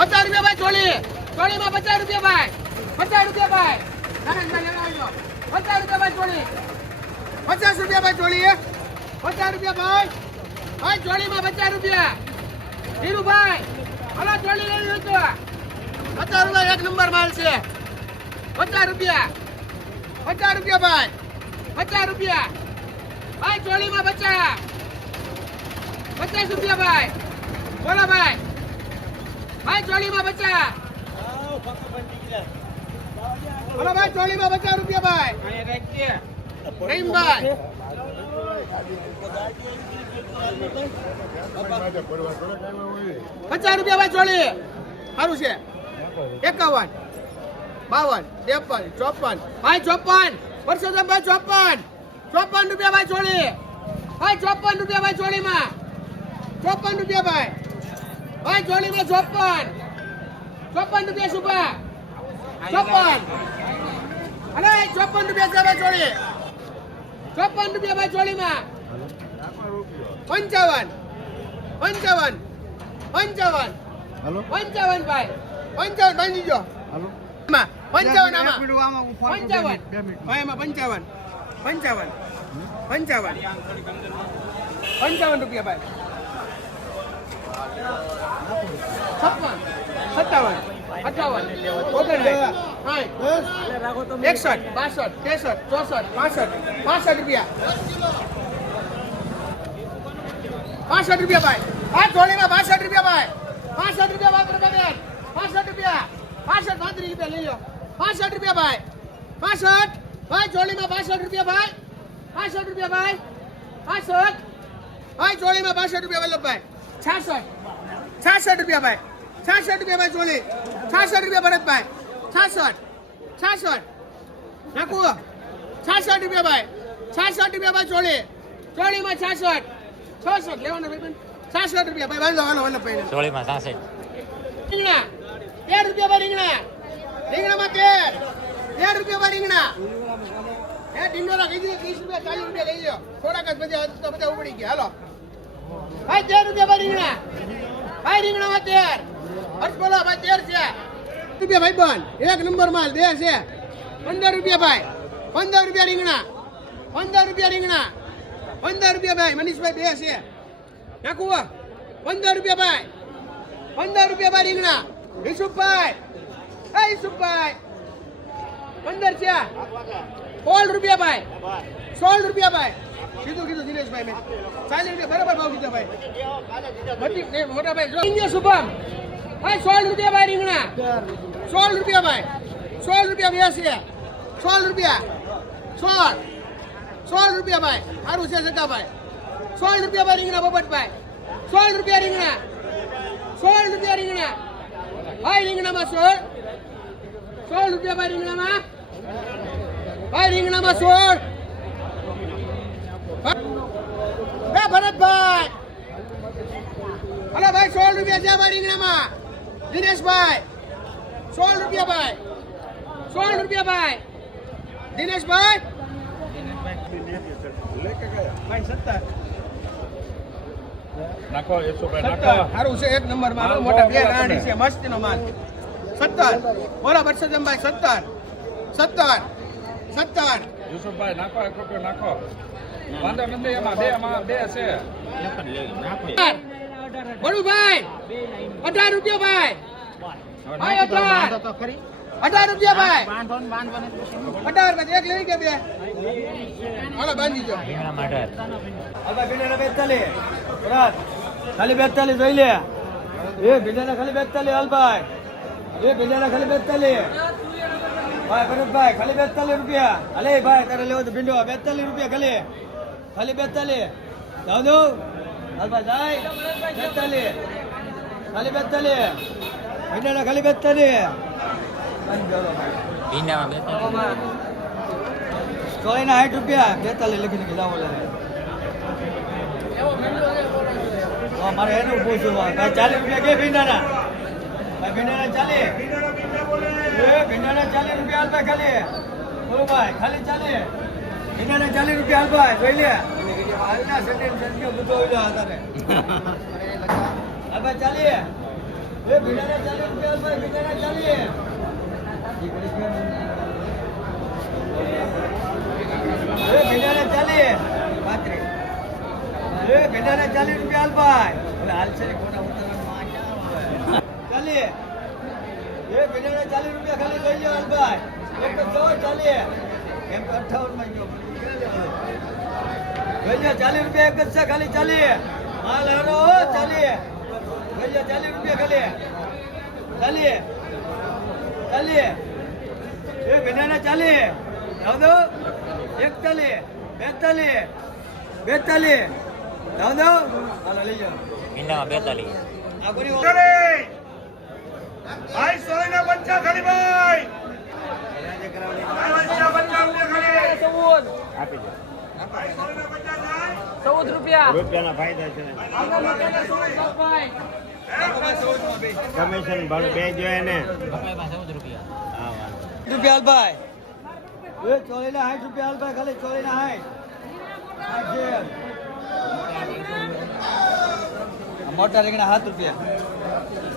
50 રૂપિયા ભાઈ ચોળી. ચોળીમાં 50 રૂપિયા ભાઈ. 50 રૂપિયા ભાઈ. નારાયણભાઈ લેવા આવજો. 50 રૂપિયા ભાઈ ચોળી. 50 રૂપિયા ભાઈ ચોળી. 50 રૂપિયા ભાઈ. ભાઈ ચોળીમાં 50 રૂપિયા. ધીરુભાઈ હલો ચોળી લઈ લો તો. 50 રૂપિયા એક નંબર માલ છે. 50 રૂપિયા. 50 રૂપિયા ભાઈ. 50 રૂપિયા. ભાઈ ચોળીમાં 50. 50 રૂપિયા ભાઈ. બોલો ભાઈ. ભાઈ ચોળીમાં 50. બોલો ભાઈ ચોળીમાં 50 રૂપિયા ભાઈ. રહીમભાઈ 50 રૂપિયા ભાઈ ચોળી. સારું છે. 51 52 53 54 ભાઈ 54. પરસોત્તમભાઈ 54. 54 રૂપિયા ભાઈ ચોળી. ભાઈ 54 રૂપિયા ભાઈ ચોળીમાં. 54 રૂપિયા ભાઈ. ભાઈ ચોળીમાં 54. 54 રૂપિયા સુભા. 54. અરે 54 રૂપિયા છે ભાઈ ચોળી. 54 રૂપિયા ભાઈ ચોળીમાં. 55 55 55 હાલો 55 ભાઈ. 55 બાંધી જો. હાલો 55 આમાં 55 ભાઈ એમાં 55 55 55 55 રૂપિયા ભાઈ. 56 57 58 61 62 63 64 65 રૂપિયા. 65 રૂપિયા ભાઈ. આ ચોળીમાં 65 રૂપિયા ભાઈ. 65 રૂપિયા ભાઈ. 65 રૂપિયા. 65 35 રૂપિયા લઈ લો. 65 રૂપિયા ભાઈ. 65 ભાઈ ચોળીમાં 65 રૂપિયા ભાઈ. 65 રૂપિયા ભાઈ. 65 ભાઈ ચોળીમાં 65 રૂપિયા વલ્લભભાઈ. 66 66 રૂપિયા ભાઈ. 66 રૂપિયા ભાઈ ચોળી. 66 રૂપિયા ભરતભાઈ. 66 66 નાખું. 66 રૂપિયા ભાઈ. 66 રૂપિયા ભાઈ ચોળી. ચોળીમાં 66 66 લેવાનો ભાઈ. 66 રૂપિયા ભાઈ. વાંધો વાલો વલ્લભભાઈ. ચોળીમાં 66. રીંગણા 13 રૂપિયા ભાઈ. રીંગણા રીંગણામાં 13 રૂપિયા ભાઈ. રીંગણા એ ડીંડોરા કહી દીધું 30 રૂપિયા 40 રૂપિયા લઈ લો. થોડાક જ બધા ઉપડી ગયા. હાલો ભાઈ 13 રૂપિયા ભાઈ. રીંગણા ભાઈ રીંગણામાં 13. હર્ષ બોલો ભાઈ 13 છે. રૂપિયા ભાઈ બન એક નંબર માલ દે છે. 15 રૂપિયા ભાઈ. 15 રૂપિયા રીંગણા. 15 રૂપિયા રીંગણા. 15 રૂપિયા ભાઈ. મનીષભાઈ બે છે. નાખું 15 રૂપિયા ભાઈ. 15 રૂપિયા ભાઈ રીંગણા. ઈસુભાઈ એ ઈસુભાઈ 15 છે. 16 રૂપિયા ભાઈ. 16 રૂપિયા ભાઈ. સીધું કીધું દિનેશભાઈ મેં 40 રૂપિયા બરાબર ભાવ કીધા ભાઈ. મોટા ભાઈ જો ઇન્ડિયા શુભમ ભાઈ 16 રૂપિયા ભાઈ રીંગણા. 16 રૂપિયા ભાઈ. 16 રૂપિયા બેસી. 16 રૂપિયા. 16 રૂપિયા ભાઈ. સારું છે સકાભાઈ. 16 રૂપિયા ભાઈ રીંગણા બબટભાઈ. 16 રૂપિયા રીંગણા. 16 રૂપિયા રીંગણા ભાઈ. રીંગણામાં 16 રૂપિયા ભાઈ. રીંગણામાં ભાઈ. રીંગણામાં 16 બે ભરતભાઈ. હલો ભાઈ 16 રૂપિયા છે ભાઈ રીંગણામાં. દિનેશભાઈ 16 રૂપિયા ભાઈ. 16 રૂપિયા ભાઈ. દિનેશભાઈ ભાઈ 17 નાખો 100 નાખો. સારું છે એક નંબર માલ. મોટા બે રાણી છે મસ્તીનો માલ. 17 બોલો બરસદમભાઈ 17 17 17 યુસુફભાઈ નાખો 1 રૂપિયો નાખો. વાંધો નથી એમાં બે છે. બળુભાઈ 18 રૂપિયા ભાઈ. ભાઈ 18 રૂપિયા ભાઈ. 18 માં એક લઈ ગયા બે. હાલો બાંધી જો. રીંગણામાં 18. ખાલી 42 જોઈ લે. એ ભીંડાના ખાલી 42 હાલભાઈ. એ ભીંડાના ખાલી 42 ભાઈ. ભરતભાઈ ખાલી 42 રૂપિયા. અલે ભાઈ તારે લેવો તો ભીંડો 42 રૂપિયા ખાલી. ખાલી 42 જાવ દો હાલભાઈ જાય. 42 ખાલી 42 ભીંડાના ખાલી 42. ભીંડામાં 42. ચોળીના 60 રૂપિયા. 42 લખીને જાવ લાગે. મારે એનું પૂછવું ભાઈ 40 રૂપિયા કે ભીંડાના ભાઈ. ભીંડાના 40. ભીંડાના 40 રૂપિયા હાલ ભાઈ ખાલી. બોલો ભાઈ ખાલી 40. ભીંડાના 40 રૂપિયા હાલ ભાઈ જોઈ લે. હાલના સટેલ સંખ્યા બધો હોય તારે. હાલ ભાઈ 40. એ ભીંડાના 40 રૂપિયા ભાઈ, ભીંડાના 40. એ ભીંડાના 40. 35. એ ભીંડાના 40 રૂપિયા હાલ ભાઈ. ઓલા હાલ છે ને કોના ઉતારવામાં આ 40. એ ભીંડાના 40 રૂપિયા ખાલી લઈ જાઓ હાલ ભાઈ. એક તો 40. એમ તો 58 માં ગયો. ગઈયા 40 રૂપિયા એક જ છે ખાલી 40. માલ હારો 40. ગઈયા 40 રૂપિયા ખાલી 40. 40. એ ભીંડાના 40. જાવ દો 41. 42. 42. જાવ દો હાલો લઈ જાઓ. ભીંડામાં 42. આ પૂરી ભાઈ સોયના બચ્ચા ખાલી ભાઈ બચ્ચા બચ્ચા ખાલી આપી દો. ભાઈ સોયના બચ્ચા થાય 14 રૂપિયા. રૂપિયાના ફાયદા છે કમિશન ભાડું બે જોઈએ ને મકાઈમાં 14 રૂપિયા. હા વાંધો રૂપિયા હાલ ભાઈ. એ 40 રૂપિયા હાલ ભાઈ ખાલી 40 મોટા રીંગણા 7 રૂપિયા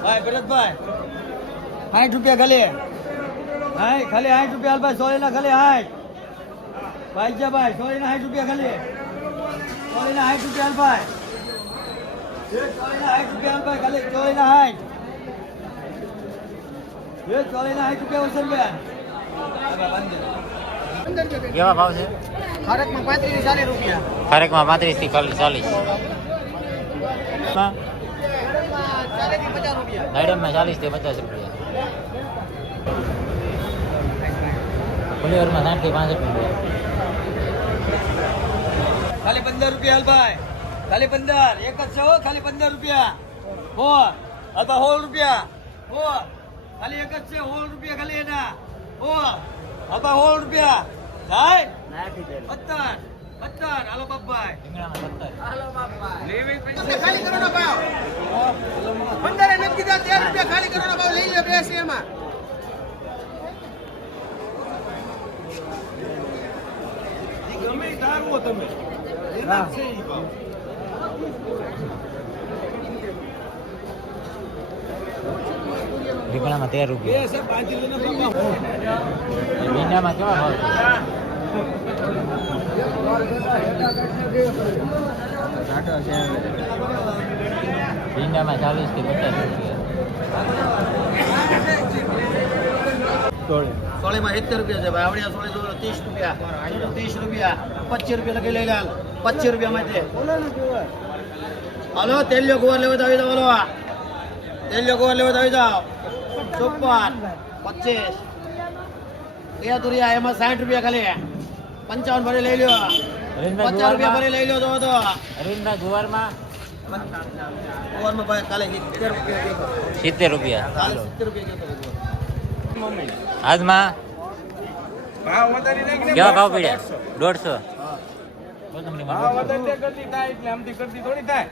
ભાઈ ભરતભાઈ 60 રૂપિયા ખાલી ખાલી 60 રૂપિયા હાલ ભાઈ 40 ના ખાલી 60 ભાઈ જા ભાઈ 40 ના 60 રૂપિયા ખાલી 40 ના 60 રૂપિયા હાલ ભાઈ 40 ના 60 રૂપિયા હાલ ભાઈ ખાલી 40 ના 60 40 ના 60 રૂપિયા વસન બેન કેવા ભાવ છે? ખારકમાં 35 40 રૂપિયા. ખારેકમાં 35 થી 40. 40 થી 50 રૂપિયા. નાયડનમાં 40 થી 50 રૂપિયા. ફુલેવરમાં 60 થી 65 રૂપિયા. ખાલી 15 રૂપિયા હાલ ભાઈ ખાલી 15 એક જ છે હો ખાલી 15 રૂપિયા હોર અથવા 16 રૂપિયા હોર ખાલી એક જ છે 16 રૂપિયા ખાલી એના હોર અથવા 16 રૂપિયા થાય 17 હાલો બાપભાઈ રીંગણામાં 17. તમને ખાલી કરવાનો ભાવ 15 નથી કીધા 13 રૂપિયા ખાલી કરવાનો ભાવ લઈ લે બે શેરમાં. ગમે ધારવો તમે રીંગણામાં 13 રૂપિયા. ભીંડામાં કેવા ભાવ છે? ભીંડામાં 40 થી 50 રૂપિયા. સોળીમાં 70 રૂપિયા છે ભાઈ. આવડિયા સોળી 30 રૂપિયા 30 રૂપિયા 25 રૂપિયા લખી લઈ લાલ 25 રૂપિયા માં છે. હાલો તેલિયો ગોવાર લેવો તો આવી જાઓ. હાલો તેલિયો ગોવાર લેવો તો આવી જાઓ. 54 25 એ તુરિયા એમાં 60 રૂપિયા ખાલી 55 ભરી લઈ લ્યો. 50 રૂપિયા ભરી લઈ લ્યો તો રીંગણા ગુવારમાં ગોવારમાં ભાઈ કાલે 70 રૂપિયા 70 રૂપિયા. કાલે 70 રૂપિયા કહેતો હતો. આજમાં ભાવ વધારી નાખી કેવા ભાવ પડ્યા? 150. ભાવ વધારી કરતી થાય એટલે આમથી કરતી થોડી થાય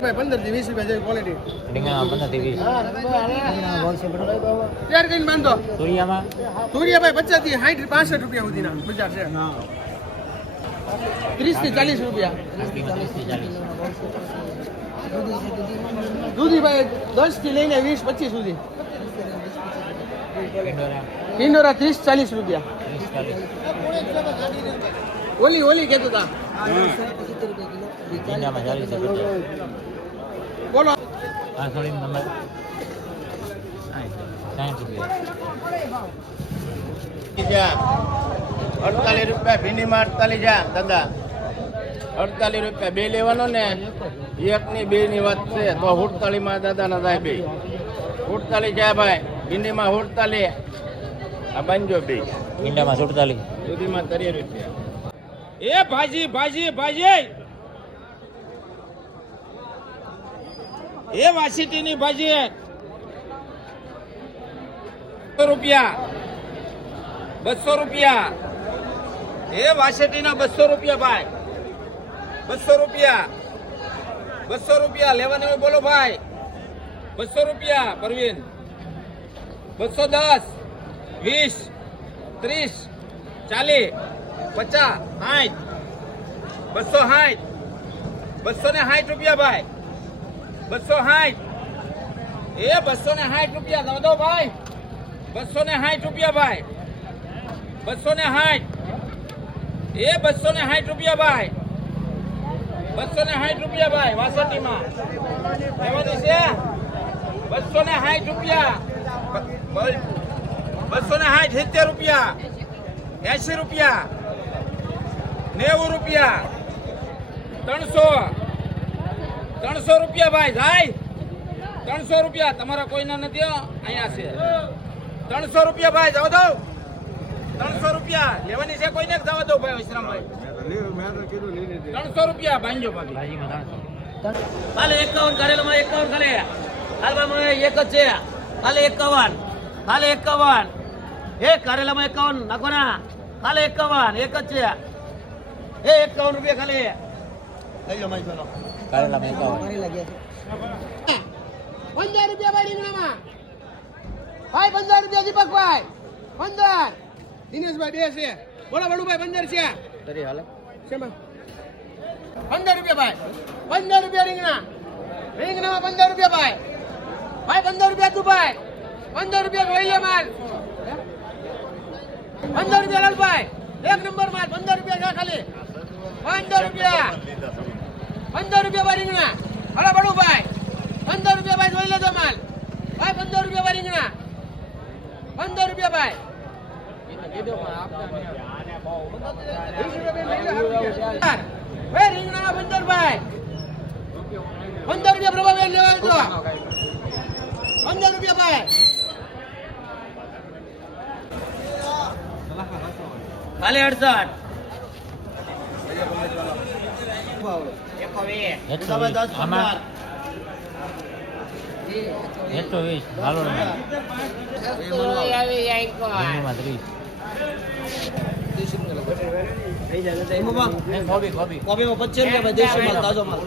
ભાઈ 15 થી 20 રૂપિયા જેવી ક્વોલિટી. રીંગણામાં 15 થી 20. ત્યાર કઈને બાંધો. તુરિયામાં તુરિયા ભાઈ 50 થી 60 65 રૂપિયા સુધીના બજાર છે. 30 થી 40 રૂપિયા. 30 થી 40. દૂધી ભાઈ 10 થી લઈને 20 25 સુધી. પિંડોરા પિંડોરા 30 40 રૂપિયા. 30 40. ઓલી કહેતો હતા. ભીંડામાં 40 થી 50. બોલો આ સોળી નંબર 60 રૂપિયા. 48 રૂપિયા ભીંડીમાં 48 જા દાદા 48 રૂપિયા બે લેવાનો ને એક ની બે ની વાત છે તો 48 માં દાદા ના થાય બે 48 જાય ભાઈ ભીંડીમાં 48 આ બાંજો બે ભીંડામાં 47. સુધીમાં 30 રૂપિયા એ ભાજી ભાજી ભાજી એ વાસીટીની ભાજી 200 રૂપિયા 200 રૂપિયા એ વાસેટીના 200 રૂપિયા ભાઈ 200 રૂપિયા 200 રૂપિયા લેવાની હોય બોલો ભાઈ 200 રૂપિયા પરવીન 210 20 30 40 50 60 260 260 રૂપિયા ભાઈ 260 એ 260 રૂપિયા દો દો ભાઈ 260 રૂપિયા ભાઈ 260 એ 260 રૂપિયા ભાઈ 260 રૂપિયા ભાઈ વાસટીમાં લેવાની છે 260 રૂપિયા 260 70 રૂપિયા 80 રૂપિયા 90 રૂપિયા 300 રૂપિયા ભાઈ જાય 300 રૂપિયા તમારા કોઈના નથી હો, અહીંયા છે 300 રૂપિયા ભાઈ જાવ દો 300 રૂપિયા લેવાની છે કોઈને જવા દો ભાઈ વિશ્રામભાઈ 300 રૂપિયા બાંધજો ભાભી ભાજીમાં 300. કાલે 51 કારેલામાં 51 ખાલે હાલમાં એક જ છે કાલે 51 કાલે 51 એ કારેલામાં 51 નાખવાના કાલે 51 એક જ છે એ 51 રૂપિયા ખાલે લઈ લો મારી સોનો કારેલામાં 51. 15 રૂપિયા ભાઈ રીંગણામાં ભાઈ 15 રૂપિયા દીપકભાઈ 15 દિનેશભાઈ બે છે બોલો બડુભાઈ 15 છે તરી હાલે શેમાં 15 રૂપિયા ભાઈ 15 રૂપિયા રીંગણામાં 15 રૂપિયા ભાઈ 15 રૂપિયા તું ભાઈ 15 રૂપિયા લઈ લે માલ 15 રૂપિયા લાલભાઈ એક નંબર માલ 15 રૂપિયા કા ખાલી 15 રૂપિયા 15 રૂપિયા ભાઈ રીંગણા હલો બડુભાઈ 15 રૂપિયા ભાઈ જોઈ લેજો માલ ભાઈ 15 રૂપિયા ભાઈ રીંગણા 15 રૂપિયા ભાઈ રીંગણા 15 ભાઈ 15 રૂપિયા પ્રભાવ લેવા જો 15 રૂપિયા ભાઈ ખાલે 68 120. આમાં 120. હાલો ભીંડીમાં 30. કોબી કોબીમાં 25 રૂપિયા દેશી માલ તાજો માલ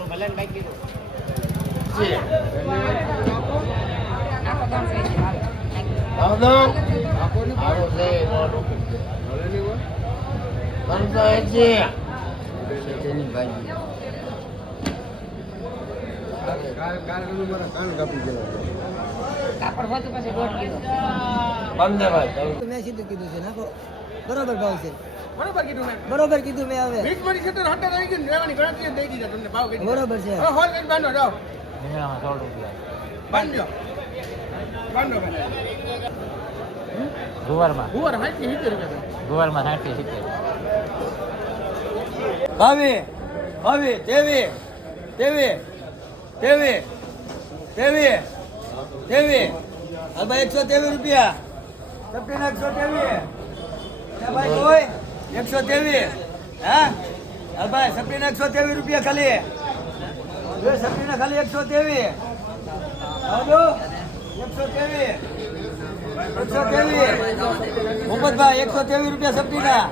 મેં સીધું કીધું છે નાખો બરોબર ભાવ છે બરોબર કીધું મેં બરોબર કીધું મેં હવે વીસ મળી 70 હંડ્રેડ આવી ગયું લેવાની ગણતરી દઈ દીધા તમને ભાવ કઈ બરોબર છે હવે હોલ કઈ બાંધો જાઓ રીંગણામાં 16 રૂપિયા. બાંધજો બાંધો ભાઈ ગુવારમાં ગુવાર 60 થી 70 રૂપિયા ગુવારમાં 60 થી 70. 22 23 23 હાલ ભાઈ 123 રૂપિયા સપ્ટેના 123 ભાઈ કોઈ 123 હા હાલ ભાઈ સપ્ટેના 123 રૂપિયા ખાલી સપ્ટેના ખાલી 123 હાલો 123 મોહમ્મદભાઈ 123 રૂપિયા સપ્ટેના